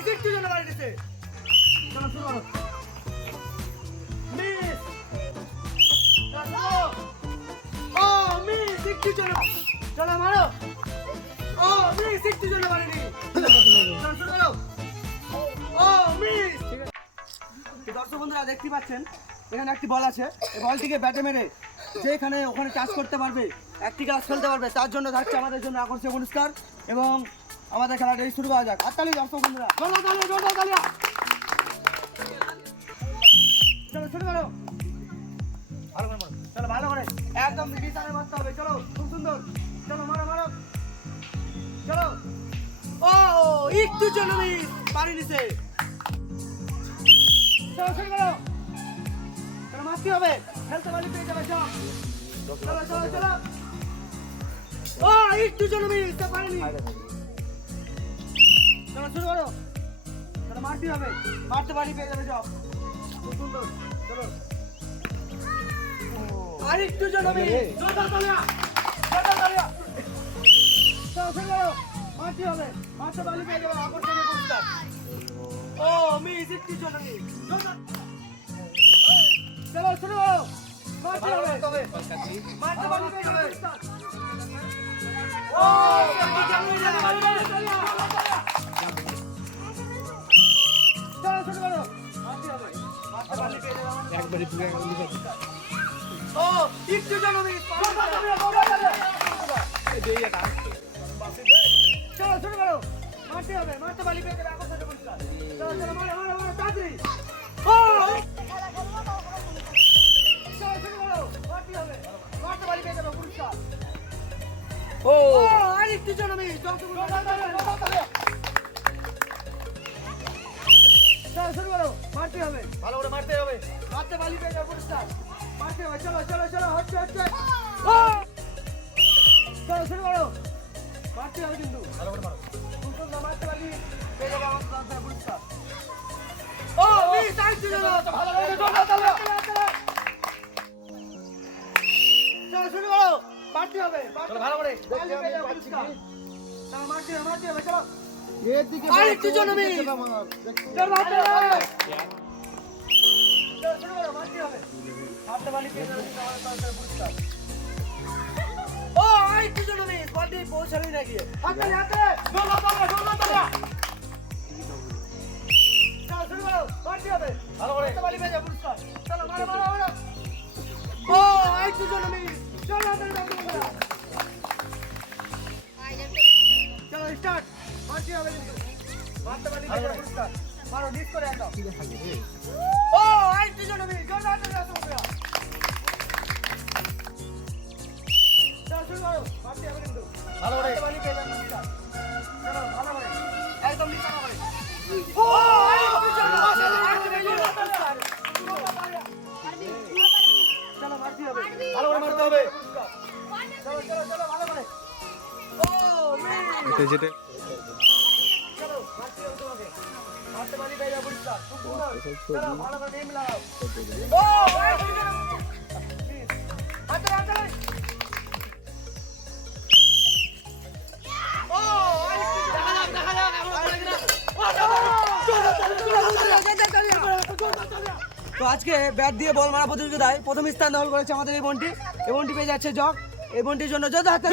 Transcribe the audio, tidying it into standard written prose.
Miss একটু জন্য বাড়ি দিছে। চলো শুরু করো। মিস চলো। ও মিস একটু জন্য। চলো মারো। ও মিস একটু জন্য বাড়ি নি। চলো শুরু করো। ও মিস। দর্শক বন্ধুরা দেখতে পাচ্ছেন এখানে একটি বল আছে। এই বলটিকে ব্যাটে মেরে যেখানে ওখানে টাচ করতে পারবে, একটি গ্লাস ফেলতে পারবে, তার জন্য থাকছে আমাদের জন্য আকর্ষণীয় পুরস্কার। এবং আমাদের খেলাটা শুরু করা যাক। হাততালি দর্শক বন্ধুরা, জোরদার তালি, জোরদার তালি। চলো শুরু করো। ভালো করে মারো। চলো ভালো করে একদম মিডিয়ামে মারতে হবে। চলো খুব সুন্দর। চলো মারো মারো। চলো। ও একটু জন্য মিস পারি নিছে। চলো শুরু করো। চলো মারতে হবে। খেলতে পারলে পেয়ে যাবে। চলো চলো চলো। ও একটু জন্য মিস পারিনি। চলো শুরু করো। চলো মারতে হবে। মারতে পারলে পেয়ে যাবে। খুব সুন্দর। চলো আর একটু জন্য মিস। জোরদার তালিয়া, জোরদার তালিয়া। চলো শুরু করো। মারতে হবে। মারতে পারলে পেয়ে যাবে আকর্ষণীয় পুরস্কার। ও মিস একটু জন্য মিস। জোরদার। চলো শুরু করো। মারতে হবে। মারতে পারলে পেয়ে যাবে পুরস্কার। ও চলো শুরু করো। মারতে হবে। মারতে পারলে পেয়ে যাবে একবারই পুরো ও একটু জন্য মিস। চলো শুরু করো। মারতে হবে। মারতে পারলে পেয়ে যাবে আকর্ষণীয় পুরস্কার। চলো চলো মারো মারো মারো তাড়াতাড়ি। ও চলো শুরু করো। মারতে হবে। মারতে পারলে পেয়ে যাবে পুরস্কার। ও আর একটু জন্য মিস। চলো শুরু করো। মারতে হবে। ভালো করে মারতে হবে। মারতে পারলে পেয়ে যাবে পুরস্কার। মারতে হবে। চলো চলো চলো হচ্ছে হচ্ছে। ও চলো শুরু করো। মারতে হবে কিন্তু ভালো করে মারো। খুব সুন্দর। মারতে পারলে পেয়ে যাবে আমাদের পুরস্কার। ও মিস আর একটু জন্য। ভালো করে চলো চলো। চলো শুরু করো। মারতে হবে। চলো ভালো করে দেখতে হবে পুরস্কার। চলো মারতে হবে। মারতে হবে। চলো এদিকে আরেকটু জন্য মিস। চল মারতে হবে। চল শুরু করো। মারতে হবে। মারতে পারলে পেয়ে যাবে আমাদের পুরস্কার। ও আরেকটু জন্য মিস। বলটি পৌঁছালি না গিয়ে। হাতে হাতে জোরদার তালি, জোরদার তালি। চল শুরু করো। মারতে হবে। ভালো করে মারতে পারলে পেয়ে যাবে পুরস্কার। চলো মারো মারো মারো। ও আরেকটু জন্য মিস। চল হাতে হাতে মারো। চলো স্টার্ট। মারতে হবে কিন্তু মারতে পারলে পেয়ে যাবে পুরস্কার। মারো মিস করে একদম। ও আরেকটু জন্য মিস। জোরদার তালি আসো বন্ধুরা। চলো শুরু করো। মারতে হবে কিন্তু ভালো করে মারতে পারলে পেয়ে যাবে পুরস্কার। চলো ভালো করে একদম নিচে করে। ও আরেকটু জন্য পুরস্কার। চলো মারতে হবে। ভালো করে মারতে হবে। চলো চলো চলো ভালো করে। ও মিস যেটা চলো মারতে হবে তোমাকে। মারতে পারলে পেয়ে যাবে পুরস্কার। খুব সুন্দর। চলো ভালো করে নেম লাগাও। ও আরেকটু জন্য মিস। হাতে হাতে। ও আরেকটু দেখা যাক দেখা যাক এমন করে কিনা। তো আজকে ব্যাট দিয়ে বল মারা প্রতিযোগিতায় প্রথম স্থান দখল করেছে আমাদের এই বনটি। এই বনটি পেয়ে যাচ্ছে জগ। এই বনটির জন্য যত হাতে